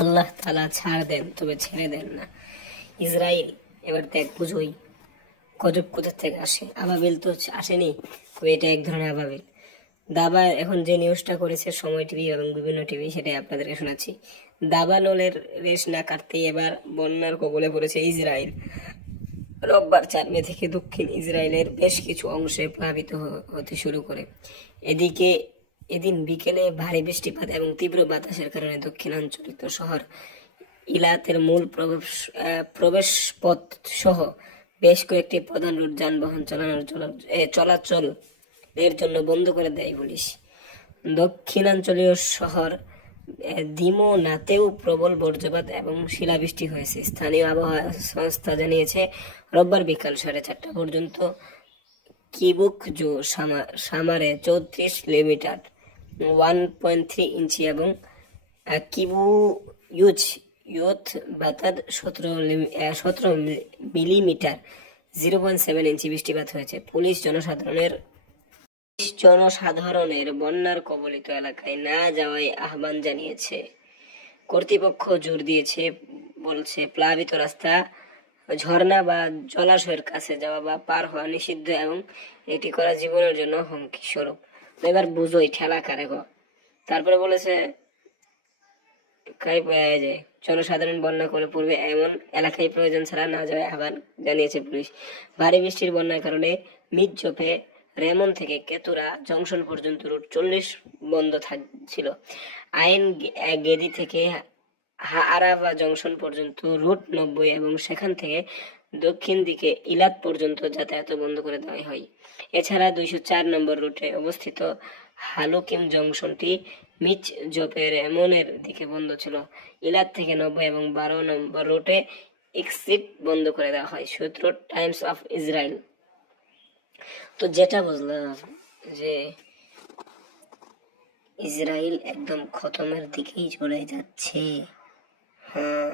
আল্লাহ তাআলা ছাড় দেন, তবে ছেড়ে দেন না। ইসরায়েল এবার দেখ বুঝোই গজব কোথা থেকে আসে। আবাবিল তো আসেনি, তবে এটা এক ধরনের আবাবিল। দাবা এখন যে নিউজটা করেছে সময় টিভি এবং বিভিন্ন টিভি, সেটাই আপনাদেরকে শোনাচ্ছি। দাবানলের রেশ না কাটতেই এবার বন্যার কবলে পড়েছে ইসরায়েল। রোববার 4 মে থেকে দক্ষিণ ইসরায়েলের বেশ কিছু অংশে প্লাবিত হতে শুরু করে। এদিকে এদিন বিকেলে ভারী বৃষ্টিপাত এবং তীব্র বাতাসের কারণে দক্ষিণাঞ্চলিক শহর ইলাতের মূল প্রবেশ পথ সহ বেশ কয়েকটি প্রধান রুট যানবাহন চলাচল এর জন্য বন্ধ করে দেয় পুলিশ। দক্ষিণাঞ্চলীয় শহর দিমোনাতেও প্রবল বজ্রপাত এবং শিলাবৃষ্টি হয়েছে। স্থানীয় আবহাওয়া সংস্থা জানিয়েছে রোববার বিকাল 4:30 পর্যন্ত কিবুক সামারে 34 মিলিমিটার 1.3 ইঞ্চি এবং কিবুইউত বাতাদ 17 মিলিমিটার 0.7 ইঞ্চি বৃষ্টিপাত হয়েছে। পুলিশ জনসাধারণের বন্যার কবলিত এলাকায় না যাওয়ায় আহ্বান জানিয়েছে। কর্তৃপক্ষ জোর দিয়েছে, বলছে প্লাবিত রাস্তা, ঝর্ণা বা জলাশয়ের কাছে যাওয়া বা পার হওয়া নিষিদ্ধ এবং এটি করা জীবনের জন্য হুমকি স্বরূপ। এবার বুঝোই ঠেলা কারে গো। তারপরে বলেছে জনসাধারণ বন্যা করে পড়বে এমন এলাকায় প্রয়োজন ছাড়া না যাওয়ার আহ্বান জানিয়েছে পুলিশ। ভারী বৃষ্টির বন্যার কারণে মির্জোপে রেমন থেকে কেতুরা জংশন পর্যন্ত রুট 40 বন্ধ ছিল। আইন গেদি থেকে আরাবা জংশন পর্যন্ত রুট 90 এবং সেখান থেকে দক্ষিণ দিকে ইলাত পর্যন্ত যাতায়াত বন্ধ করে দেওয়া হয়। এছাড়া 204 নম্বর রুটে অবস্থিত হালুকিম জংশনটি মির্জোপে রেমনের দিকে বন্ধ ছিল। ইলাত থেকে 90 এবং 12 নম্বর রুটে এক্সিট বন্ধ করে দেওয়া হয়। সূত্র টাইমস অফ ইসরায়েল। তো যেটা বুঝলাম যে ইসরায়েল একদম খতমের দিকেই চলে যাচ্ছে। হ্যাঁ।